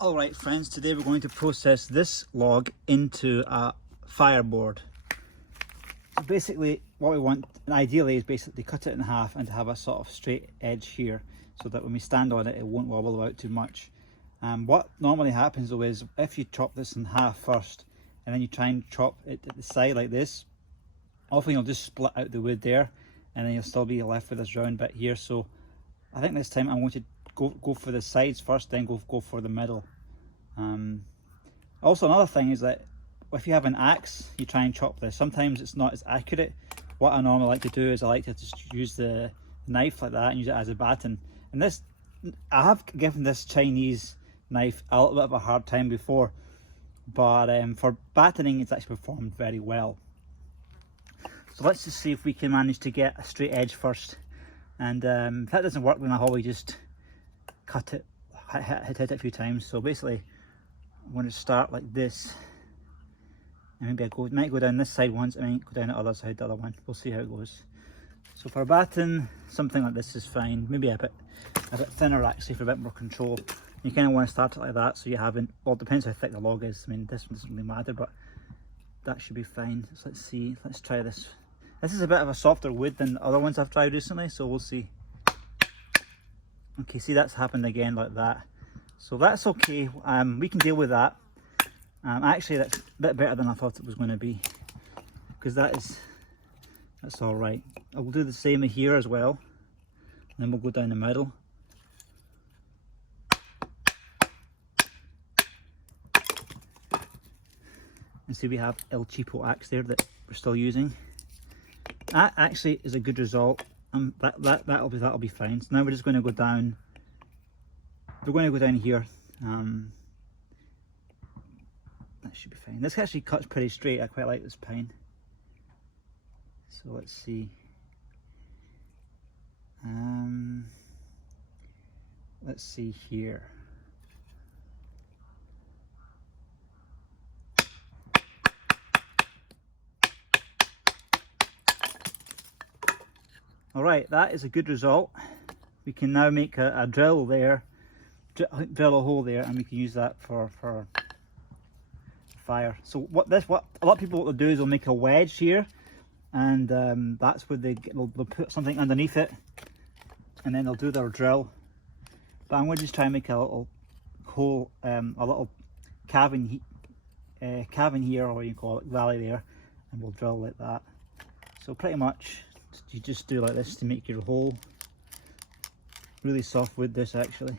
Alright friends, today we're going to process this log into a fireboard. So basically what we want, and ideally, is basically cut it in half and to have a sort of straight edge here so that when we stand on it, it won't wobble out too much. What normally happens though is if you chop this in half first and then you try and chop it at the side like this, often you'll just split out the wood there and then you'll still be left with this round bit here. So I think this time I'm going to go for the sides first, then go for the middle. Also another thing is that if you have an axe, you try and chop this, sometimes it's not as accurate. What I normally like to do is I like to just use the knife like that and use it as a baton. And this, I have given this Chinese knife a little bit of a hard time before, but for batoning it's actually performed very well. So let's just see if we can manage to get a straight edge first, and if that doesn't work then I'll always just cut it, hit it a few times. So basically I'm going to start like this, and maybe might go down this side once, and might go down the other side, the other one. We'll see how it goes. So for a baton, something like this is fine. Maybe a bit thinner actually for a bit more control. You kind of want to start it like that, so you haven't, well, it depends how thick the log is. I mean, this one doesn't really matter, but that should be fine. So let's see, let's try this. This is a bit of a softer wood than the other ones I've tried recently, so we'll see. Okay, see, that's happened again like that. So that's okay, we can deal with that. Actually, that's a bit better than I thought it was going to be, because that's all right. I will do the same here as well, and then we'll go down the middle. And see, we have El Cheapo axe there that we're still using. That actually is a good result. That'll be fine. So now we're just going to go down. We're going to go down here. That should be fine. This actually cuts pretty straight. I quite like this pine. So let's see. Let's see here. Alright, that is a good result. We can now make a drill there, drill a hole there, and we can use that for fire. So what a lot of people will do is they'll make a wedge here, and that's where they'll put something underneath it, and then they'll do their drill. But I'm going to just try and make a little hole, a little cavern here, or you can call it valley there, and we'll drill like that. So pretty much you just do like this to make your hole. Really soft wood this actually,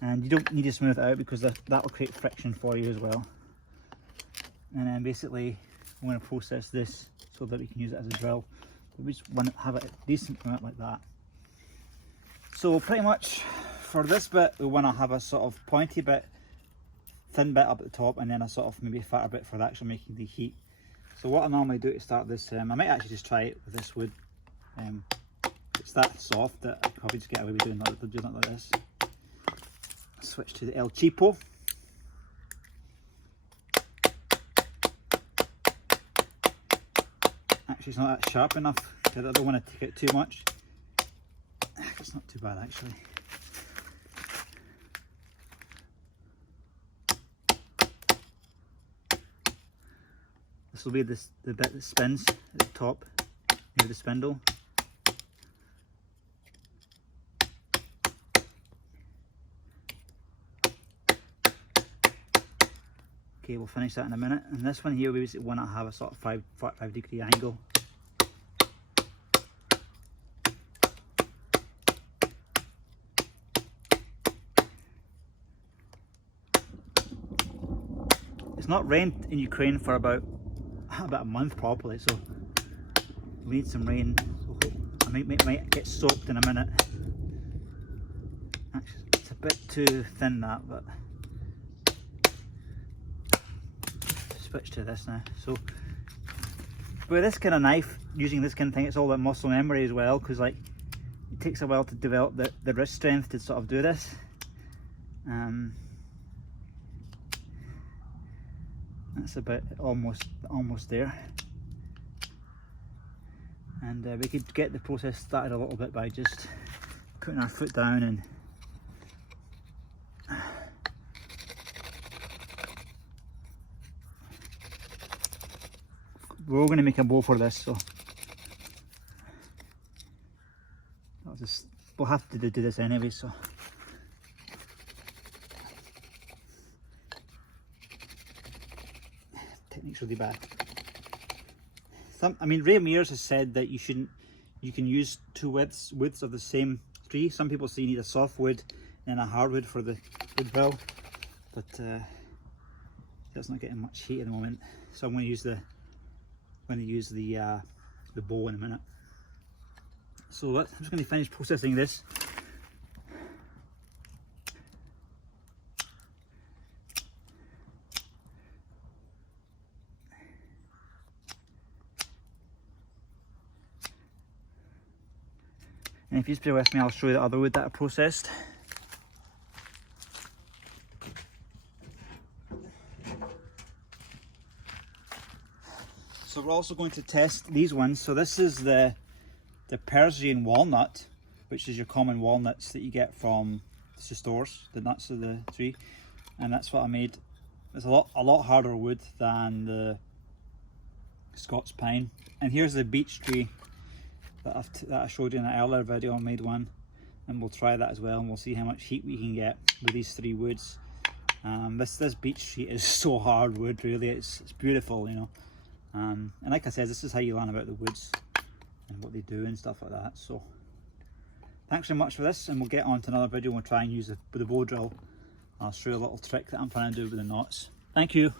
and you don't need to smooth it out because that will create friction for you as well. And then basically I'm going to process this so that we can use it as a drill. But we just want to have it a decent amount like that. So pretty much for this bit we want to have a sort of pointy bit, thin bit up at the top, and then a sort of maybe a fatter bit for actually making the heat. So what I normally do to start this, I might actually just try it with this wood. It's that soft that I probably just get away with doing that like this. Switch to the El Cheapo. Actually, it's not that sharp enough because I don't want to take it too much. It's not too bad actually. This will be the bit that spins at the top near the spindle. Okay, we'll finish that in a minute. And this one here, we basically want to have a sort of 45-degree angle. It's not rained in Ukraine for about a month probably, so we need some rain. So I might get soaked in a minute. Actually, it's a bit too thin that, but switch to this now. So with this kind of knife, using this kind of thing, it's all about muscle memory as well, because like it takes a while to develop the wrist strength to sort of do this. That's about almost there, and we could get the process started a little bit by just putting our foot down and we're all going to make a bow for this, so we'll have to do this anyway. So technique's really bad. I mean, Ray Mears has said that you can use two widths of the same tree. Some people say you need a softwood and a hardwood for the wood bill, but that's not getting much heat at the moment. So I'm going to use the bow in a minute. So I'm just going to finish processing this. And if you just bear with me, I'll show you the other wood that I processed. So we're also going to test these ones. So this is the Persian walnut, which is your common walnuts that you get from the stores, the nuts of the tree, and that's what I made. It's a lot harder wood than the Scots pine. And here's the beech tree that I showed you in an earlier video. I made one, and we'll try that as well, and we'll see how much heat we can get with these three woods. This beech tree is so hard wood, really. It's beautiful, you know. And like I said, this is how you learn about the woods and what they do and stuff like that. So thanks very much for this, and we'll get on to another video. We'll try and use the bow drill. I'll show you a little trick that I'm planning to do with the knots. Thank you.